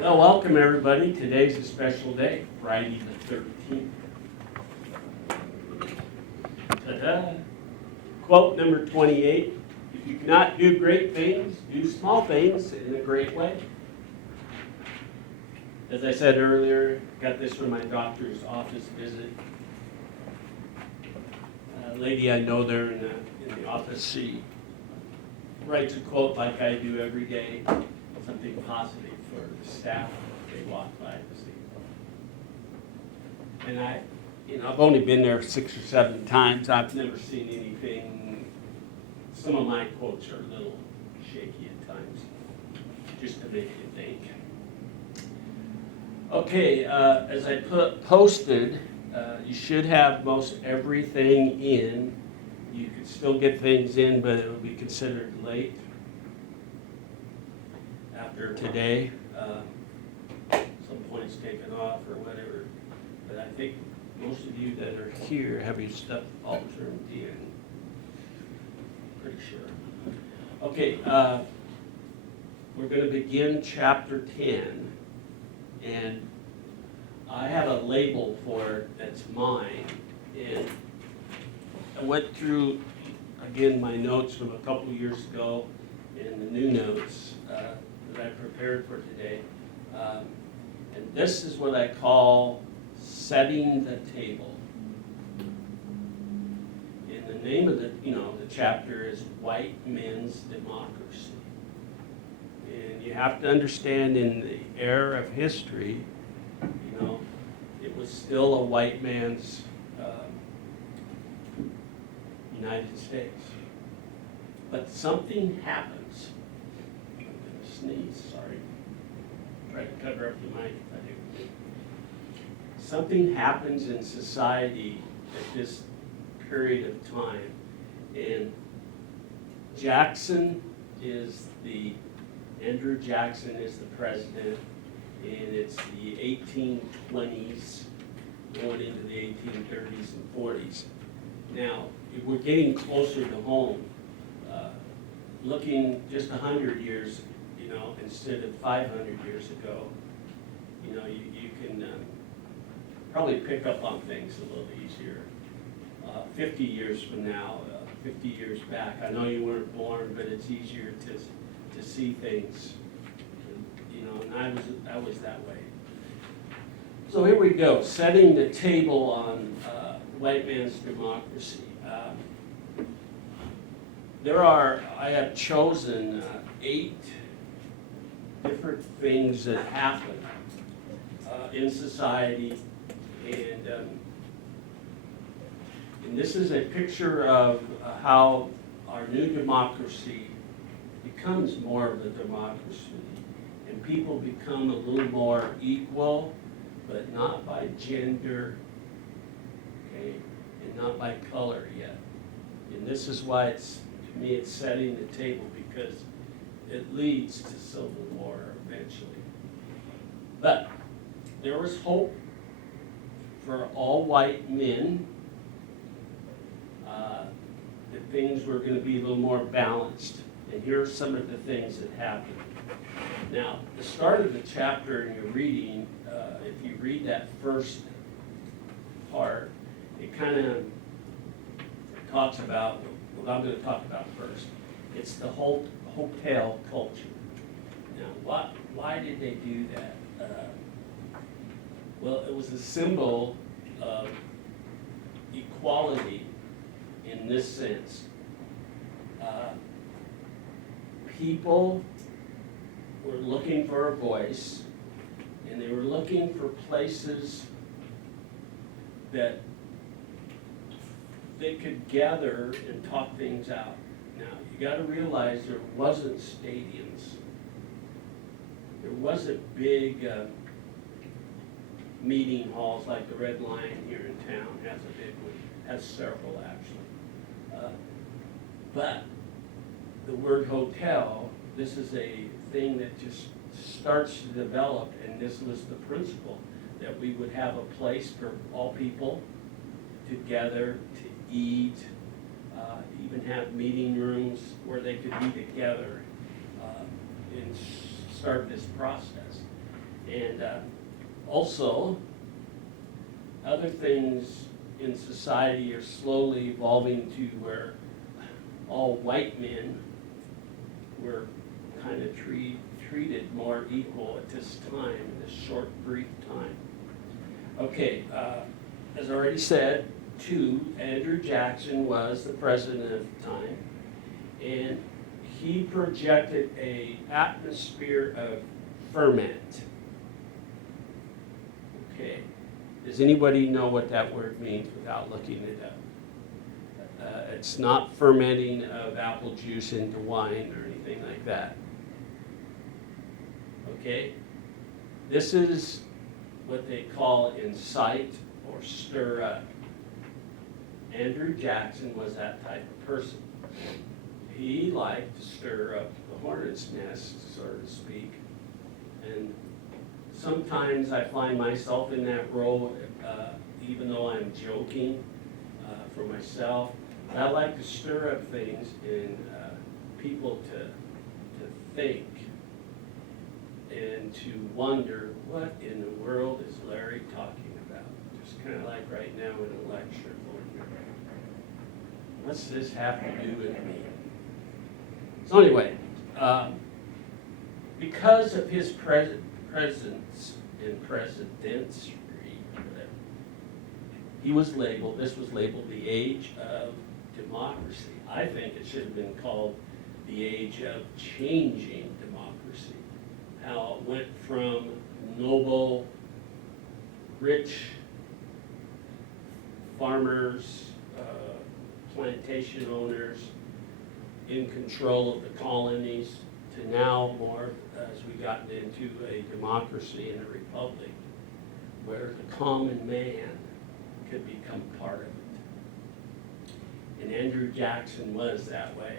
Well, welcome everybody. Today's a special day, Friday the 13th. Ta-da! Quote number 28, if you cannot do great things, do small things in a great way. As I said earlier, got this from my doctor's office visit. A lady I know there in the office, she writes a quote like I do every day, something positive for the staff if they walk by to see. And I've only been there 6 or 7 times. I've never seen anything. Some of my quotes are a little shaky at times, just to make you think. Okay, as I posted, you should have most everything in. You could still get things in, but it would be considered late after today. Some points taken off or whatever. But I think most of you that are here have your stuff all turned in. Pretty sure. Okay, we're going to begin chapter 10. And I have a label for it that's mine. And I went through, again, my notes from a couple years ago and the new notes that I prepared for today. And this is what I call setting the table. And the name of the chapter is White Men's Democracy. And you have to understand in the era of history, it was still a white man's United States. But something happens. I'm going to sneeze, sorry. Try to cover up the mic if I do. Something happens in society at this period of time. And Andrew Jackson is the president, and it's the 1820s going into the 1830s and 40s. Now, if we're getting closer to home, looking just 100 years, instead of 500 years ago, you can probably pick up on things a little easier. 50 years from now, 50 years back, I know you weren't born, but it's easier to see things, and I was that way. So here we go, setting the table on white man's democracy. I have chosen 8 different things that happen in society, and this is a picture of how our new democracy becomes more of a democracy, and people become a little more equal, but not by gender, okay, and not by color yet. And this is why to me, it's setting the table, because it leads to civil war eventually. But there was hope for all white men, that things were going to be a little more balanced. And here are some of the things that happened. Now, the start of the chapter in your reading, if you read that first part, it kind of talks about what I'm going to talk about first. It's the whole hotel culture. Now, why did they do that? Well, it was a symbol of equality in this sense. People were looking for a voice, and they were looking for places that they could gather and talk things out. Now, you got to realize there wasn't stadiums. There wasn't big meeting halls like the Red Lion here in town has a big one, has several actually. But the word hotel, this is a thing that just starts to develop, and this was the principle, that we would have a place for all people to gather, to eat, even have meeting rooms where they could be together and start this process. And also, other things in society are slowly evolving to where all white men were kind of treated more equal at this time, in this short, brief time. Okay, as I already said, Andrew Jackson was the president at the time, and he projected an atmosphere of ferment. Okay, does anybody know what that word means without looking it up? It's not fermenting of apple juice into wine or anything like that. Okay, this is what they call incite or stir up. Andrew Jackson was that type of person. He liked to stir up the hornet's nest, so to speak. And sometimes I find myself in that role, even though I'm joking for myself. I like to stir up things in people to think and to wonder, what in the world is Larry talking about? Just kind of like right now in a lecture. What's this have to do with me? So anyway, because of his presence in presidency, this was labeled the age of democracy. I think it should have been called the age of changing democracy. How it went from noble, rich farmers, plantation owners in control of the colonies to now more as we gotten into a democracy and a republic where the common man could become part of it. And Andrew Jackson was that way.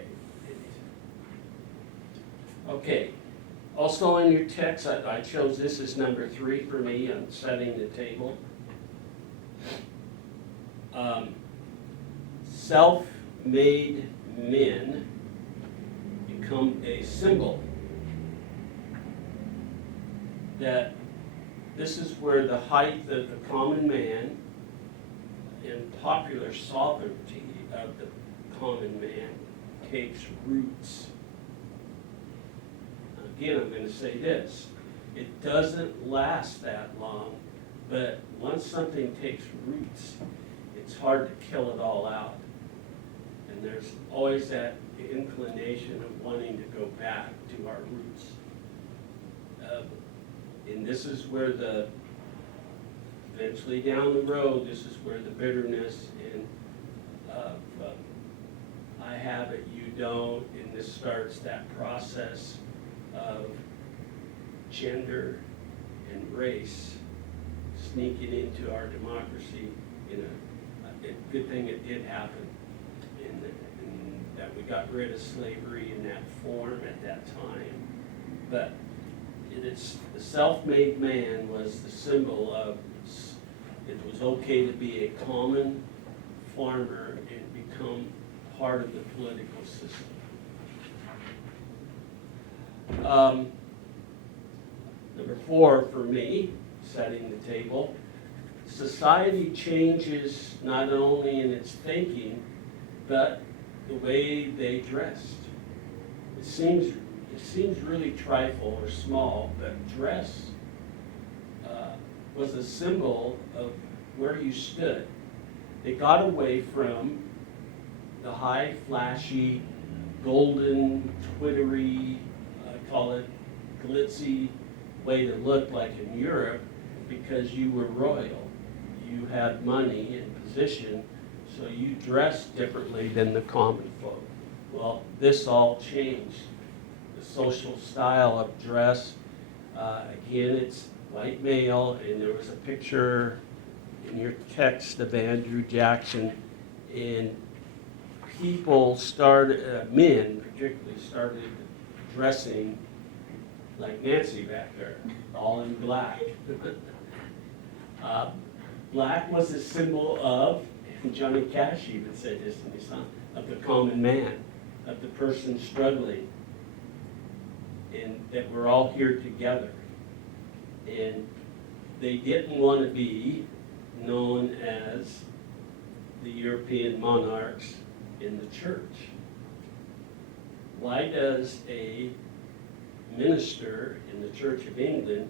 Okay, also in your text, I chose this as number 3 for me on setting the table. Self-made men become a symbol that this is where the height of the common man and popular sovereignty of the common man takes roots. Again, I'm going to say this. It doesn't last that long, but once something takes roots, it's hard to kill it all out. And there's always that inclination of wanting to go back to our roots. And this is where eventually down the road, this is where the bitterness and I have it, you don't, and this starts that process of gender and race sneaking into our democracy. Good thing it did happen, and that we got rid of slavery in that form at that time. But the self-made man was the symbol of it was okay to be a common farmer and become part of the political system. Number 4 for me, setting the table. Society changes not only in its thinking, but the way they dressed. It seems really trifle or small, but dress was a symbol of where you stood. They got away from the high, flashy, golden, twittery, I call it glitzy way to look like in Europe, because you were royal. You had money and position, so you dressed differently than the common folk. Well, this all changed. The social style of dress, again, it's white male, and there was a picture in your text of Andrew Jackson, and people started, men particularly, started dressing like Nancy back there, all in black. Black was a symbol of, and Johnny Cash even said this in his song, of the common man, of the person struggling, and that we're all here together. And they didn't want to be known as the European monarchs in the church. Why does a minister in the Church of England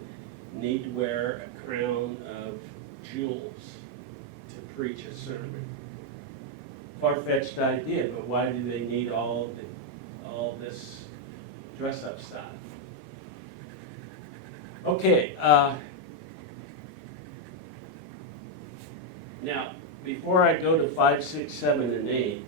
need to wear a crown of jewels to preach a sermon? Far-fetched idea, but why do they need all this dress-up stuff? Okay, now, before I go to 5, 6, 7, and 8,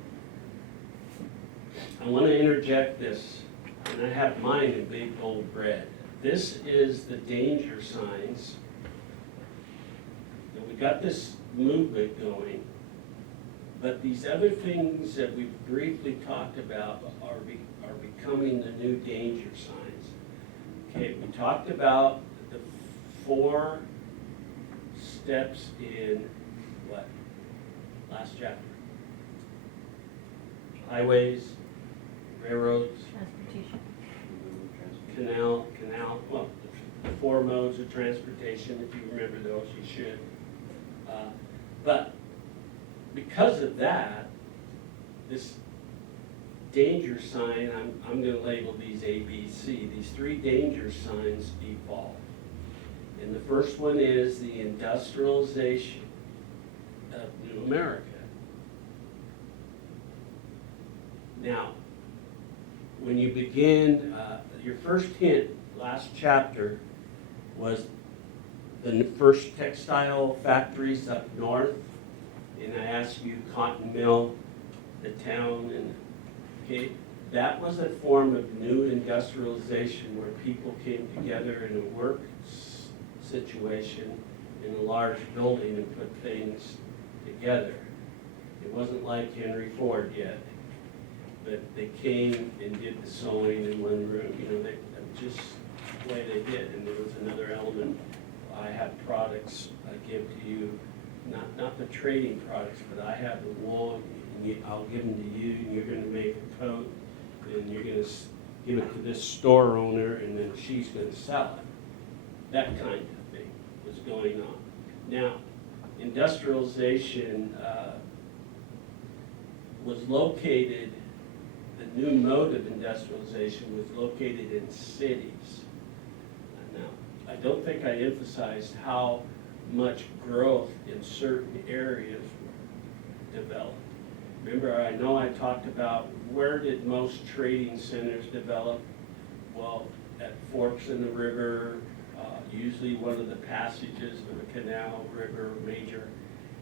I want to interject this, and I have mine in big bold red. This is the danger signs. And we got this movement going, but these other things that we've briefly talked about are becoming the new danger signs. Okay, we talked about the 4 steps in what? Last chapter. Highways, railroads, canal, well, the 4 modes of transportation, if you remember those, you should. But because of that, this danger sign, I'm going to label these A, B, C. These 3 danger signs evolve. And the first one is the industrialization of New America. Now, when you begin, your first hint last chapter was the first textile factories up north, and I asked you Cotton Mill, the town, and okay, that was a form of new industrialization where people came together in a work situation in a large building and put things together. It wasn't like Henry Ford yet, but they came and did the sewing in one room. You know, they just the way they did. And there was another element. I have products I give to you, not the trading products, but I have the wool, and I'll give them to you, and you're going to make a coat, and you're going to give it to this store owner, and then she's going to sell it. That kind of thing was going on. Now, industrialization was located, the new mode of industrialization was located in cities. Now, I don't think I emphasized how much growth in certain areas were developed. Remember, I know I talked about where did most trading centers develop? Well, at forks in the river, usually one of the passages of a canal, river, major.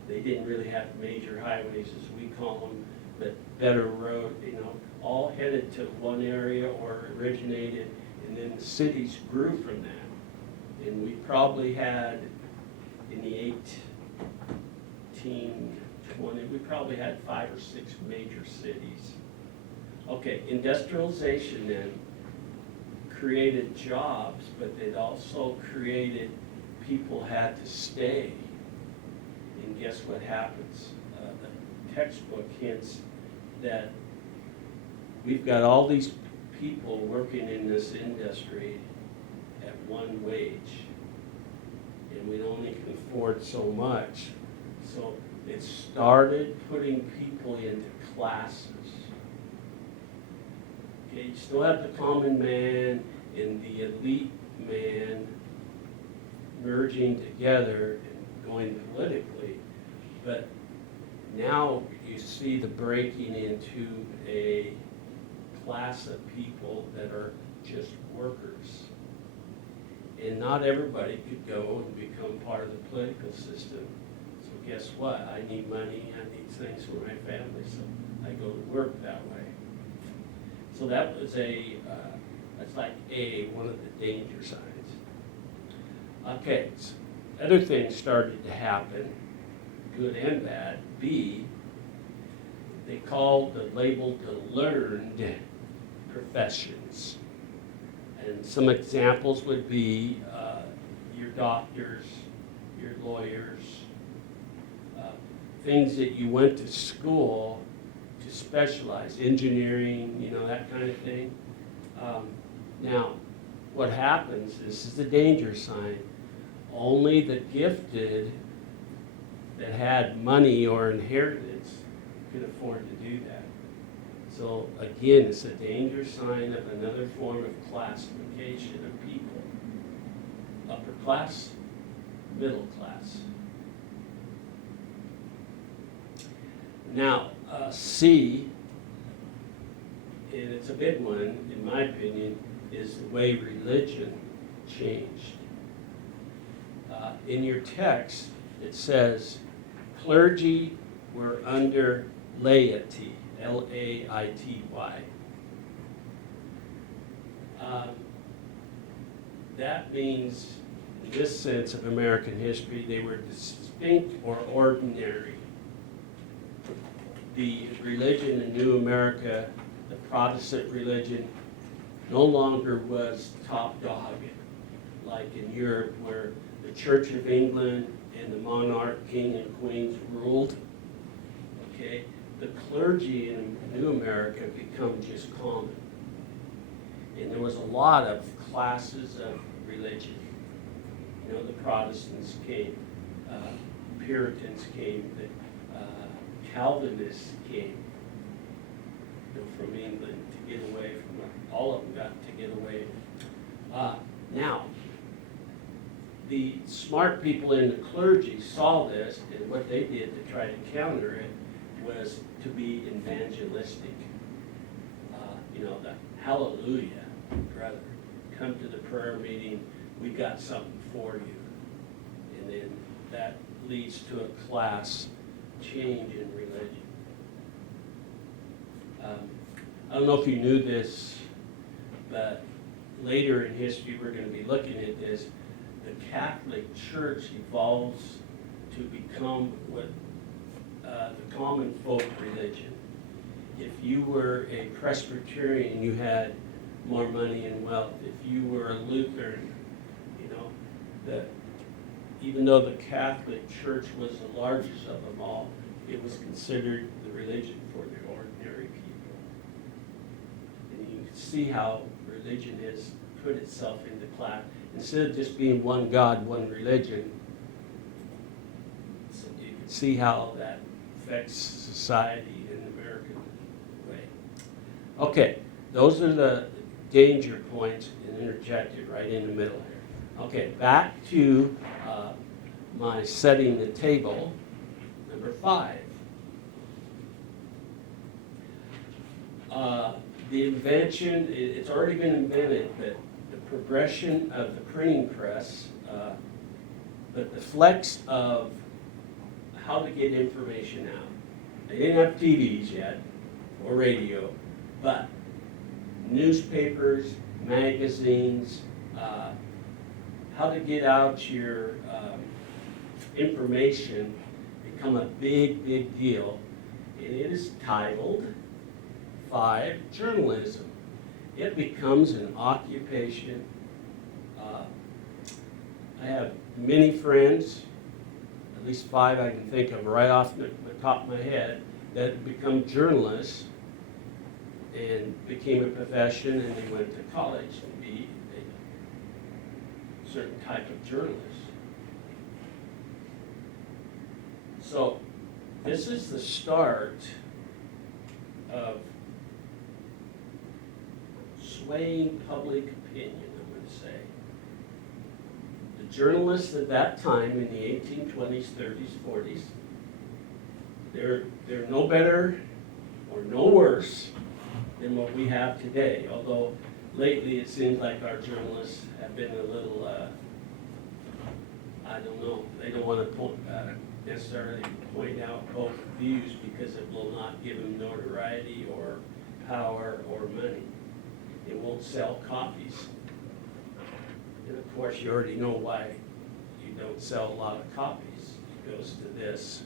They didn't really have major highways as we call them, but better road, you know, all headed to one area or originated, and then the cities grew from that. And we probably had, in the 1820, we probably had 5 or 6 major cities. Okay, industrialization then created jobs, but it also created people had to stay. And guess what happens? The textbook hints that we've got all these people working in this industry at one wage, and we only can afford so much. So it started putting people into classes. Okay, you still have the common man and the elite man merging together and going politically, but now you see the breaking into a class of people that are just workers. And not everybody could go and become part of the political system. So guess what? I need money, I need things for my family, so I go to work that way. So that was that's like one of the danger signs. Okay, so other things started to happen, good and bad. B, they called the label the learned professions. And some examples would be your doctors, your lawyers, things that you went to school to specialize, engineering, you know, that kind of thing. Now, what happens, this is the danger sign, only the gifted that had money or inheritance could afford to do that. So again, it's a danger sign of another form of classification of people. Upper class, middle class. Now, C, and it's a big one, in my opinion, is the way religion changed. In your text, it says, clergy were under laity, L-A-I-T-Y. That means, in this sense of American history, they were distinct or ordinary. The religion in New America, the Protestant religion, no longer was top dog, like in Europe, where the Church of England and the monarch, king and queens ruled. Okay, the clergy in New America become just common. And there was a lot of classes of religion. You know, the Protestants came, Puritans came, the Calvinists came, you know, from England to get away from it. All of them got to get away. Now, the smart people in the clergy saw this, and what they did to try to counter it was to be evangelistic. You know, the hallelujah, brother, come to the prayer meeting, we got something for you. And then that leads to a class change in religion. I don't know if you knew this, but later in history we're going to be looking at this. The Catholic Church evolves to become what the common folk religion. If you were a Presbyterian, you had more money and wealth. If you were a Lutheran, you know, even though the Catholic Church was the largest of them all, it was considered the religion for the ordinary people. And you can see how religion has put itself into class. Instead of just being one God, one religion, so you can see how that affects society in the American way. Okay, those are the danger points and interjected right in the middle here. Okay, back to my setting the table, number 5. The invention, it's already been invented, but the progression of the printing press, but the flex of how to get information out. They didn't have TVs yet, or radio, but newspapers, magazines, how to get out your information become a big, big deal. And it is titled 5, Journalism. It becomes an occupation. I have many friends, at least 5 I can think of right off the top of my head, that become journalists and became a profession, and they went to college to be a certain type of journalist. So this is the start of swaying public opinion, I'm going to say. The journalists at that time in the 1820s, 30s, 40s, they're no better or no worse than what we have today, although lately it seems like our journalists have been a little, I don't know, they don't want to necessarily point out both views because it will not give them notoriety or power or money. It won't sell copies. And of course, you already know why you don't sell a lot of copies. It goes to this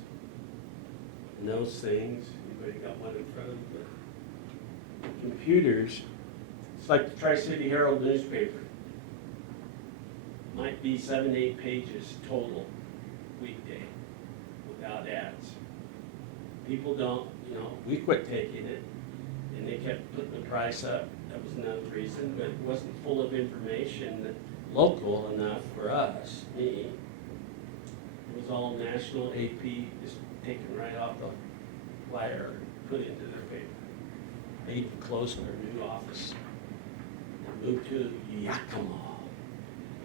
and those things. Anybody got one in front of them? Computers. It's like the Tri-City Herald newspaper. Might be 7, 8 pages total weekday without ads. People don't, we quit taking it, and they kept putting the price up. That was another reason, but it wasn't full of information local enough for us, me. was all national AP, just taken right off the wire, put into their paper. They even closed their new office and moved to Yakima.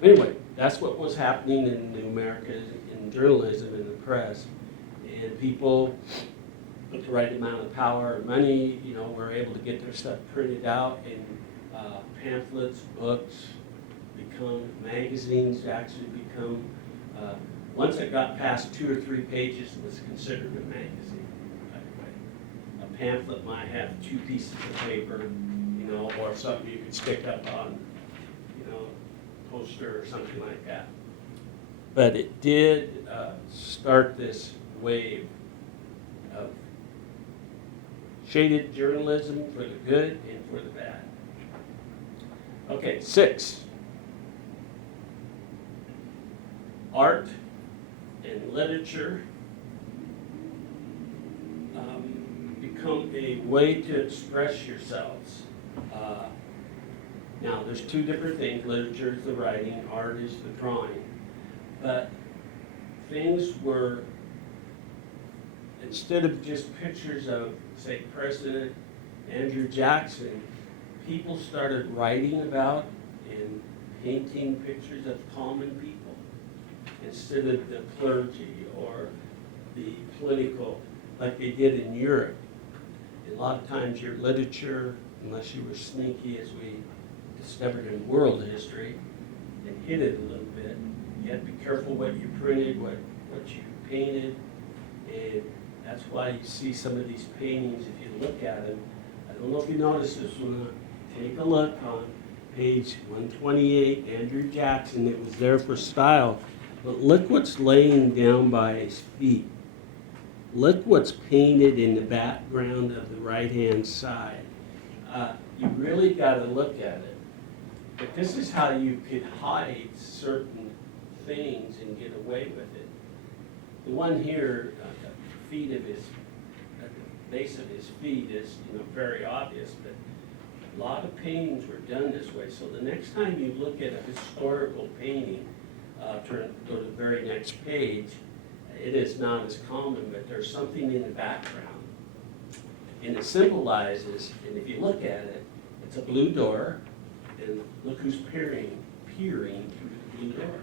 Anyway, that's what was happening in New America in journalism and the press. And people with the right amount of power and money, were able to get their stuff printed out in pamphlets, books, become magazines, actually become, once it got past 2 or 3 pages, it was considered a magazine, by the way. A pamphlet might have 2 pieces of paper, or something you could stick up on, a poster or something like that. But it did start this wave of shaded journalism for the good and for the bad. Okay, 6. Art and literature become a way to express yourselves. Now, there's 2 different things. Literature is the writing, art is the drawing. But things were, instead of just pictures of, say, President Andrew Jackson, people started writing about and painting pictures of common people instead of the clergy or the political, like they did in Europe. And a lot of times your literature, unless you were sneaky, as we discovered in world history, and hid it a little bit, you had to be careful what you printed, what you painted, and that's why you see some of these paintings, if you look at them. I don't know if you noticed this one. Take a look on page 128, Andrew Jackson. It was there for style. But look what's laying down by his feet. Look what's painted in the background of the right-hand side. You really got to look at it. But this is how you could hide certain things and get away with it. The one here, at the base of his feet is, very obvious, but a lot of paintings were done this way. So the next time you look at a historical painting, go to the very next page, it is not as common, but there's something in the background. And it symbolizes, and if you look at it, it's a blue door, and look who's peering through the blue door.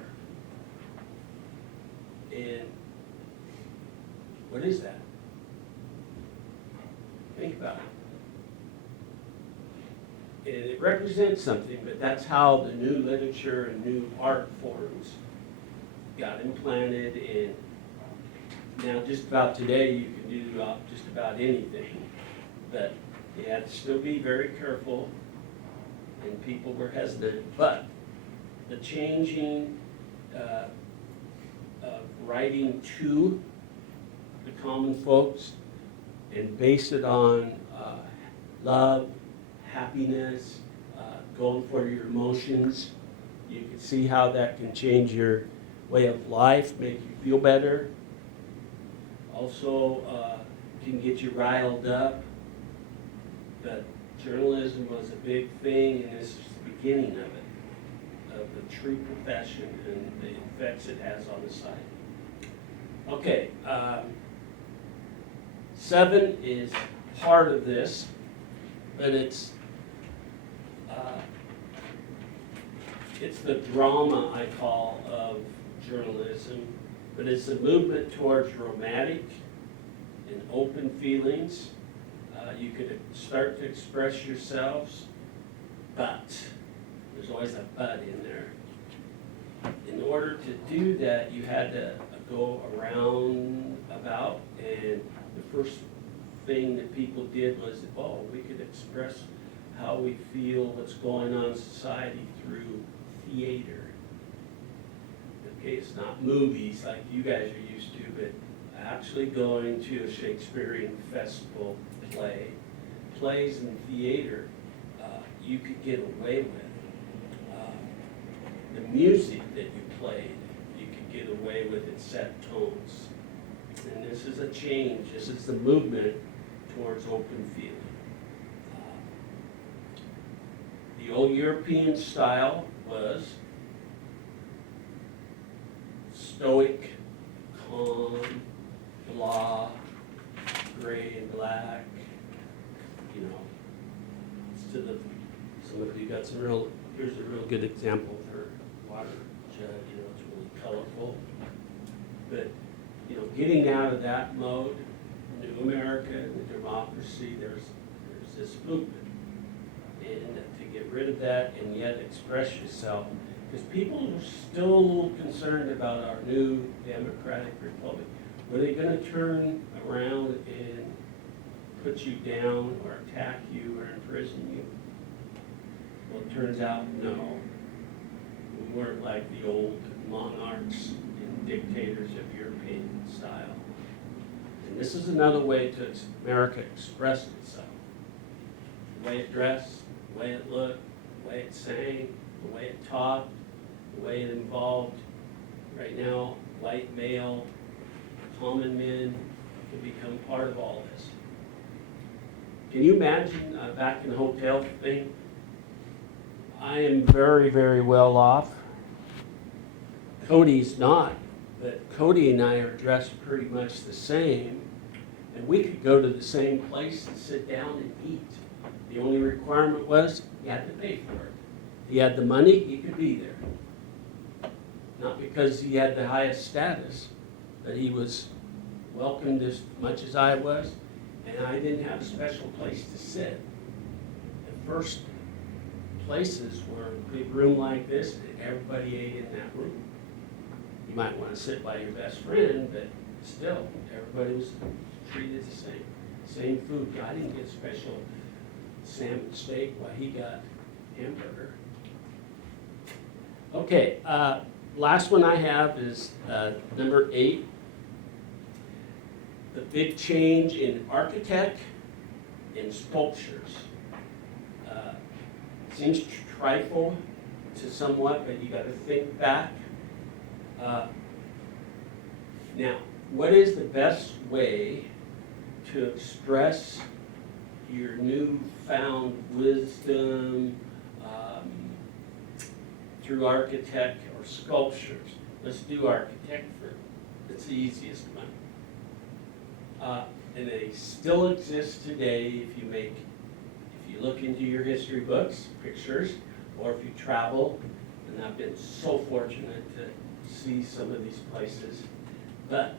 And what is that? Think about it. And it represents something, but that's how the new literature and new art forms got implanted in. Now, just about today, you can do just about anything, but you had to still be very careful, and people were hesitant. But the changing of writing to the common folks and base it on love, happiness, going for your emotions. You can see how that can change your way of life, make you feel better. Also can get you riled up. But journalism was a big thing, and this is the beginning of it, of the true profession and the effects it has on the site. Okay, 7 is part of this, but it's the drama, I call, of journalism, but it's a movement towards romantic and open feelings. You could start to express yourselves, but there's always a but in there. In order to do that, you had to go around about, and the first thing that people did was, we could express how we feel, what's going on in society through theater. Okay, it's not movies like you guys are used to, but actually going to a Shakespearean festival play. Plays and theater, you could get away with. The music that you played, you could get away with in set tones. And this is a change. This is the movement towards open feeling. The old European style was stoic, calm, blah, gray and black, you know. It's to the, somebody got some real, here's a real good example for watershed, you know, it's really colorful. But, you know, getting out of that mode, New America and the democracy, there's this movement. And to get rid of that and yet express yourself, because people are still concerned about our new democratic republic. Were they going to turn around and put you down or attack you or imprison you? Well, it turns out, no. We weren't like the old monarchs and dictators of European style. And this is another way to America express itself. The way it dressed, the way it looked, the way it sang, the way it talked, the way it involved, right now, white male, common men to become part of all this. Can you imagine back in the hotel thing? I am very, very well off. Cody's not, but Cody and I are dressed pretty much the same, and we could go to the same place and sit down and eat. The only requirement was you had to pay for it. He had the money, he could be there. Not because he had the highest status, but he was welcomed as much as I was, and I didn't have a special place to sit. The first places were a big room like this, and everybody ate in that room. You might want to sit by your best friend, but still, everybody was treated the same. Same food. I didn't get special salmon steak while he got hamburger. Okay, last one I have is number 8. The big change in architect and sculptures. Seems trifle to somewhat, but you got to think back. Now, what is the best way to express your newfound wisdom through architect or sculptures? Let's do architect first. It's the easiest one. And they still exist today if you look into your history books, pictures, or if you travel, and I've been so fortunate to see some of these places. But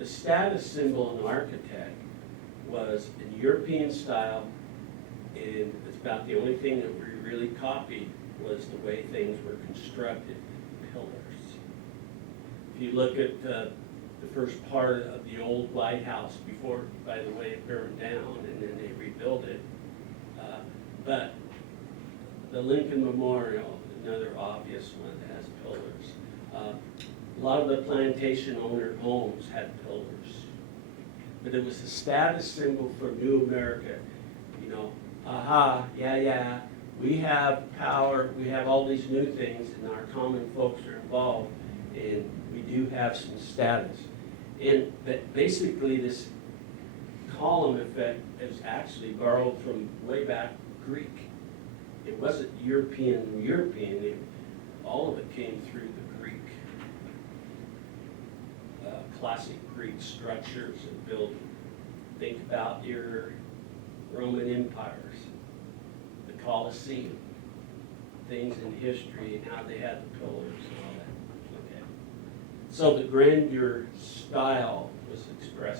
the status symbol in architect was in European style, and it's about the only thing that we really copied was the way things were constructed, pillars. If you look at the first part of the old White House before, by the way, it burned down and then they rebuilt it. But the Lincoln Memorial, another obvious one that has pillars. A lot of the plantation owner homes had pillars. But it was a status symbol for New America. You know, yeah, we have power, we have all these new things, and our common folks are involved, and we do have some status. And that basically this column effect is actually borrowed from way back Greek. It wasn't European. All of it came through the Greek, classic Greek structures and building. Think about your Roman empires, the Colosseum, things in history and how they had the pillars and all that. Okay. So the grandeur style was expressed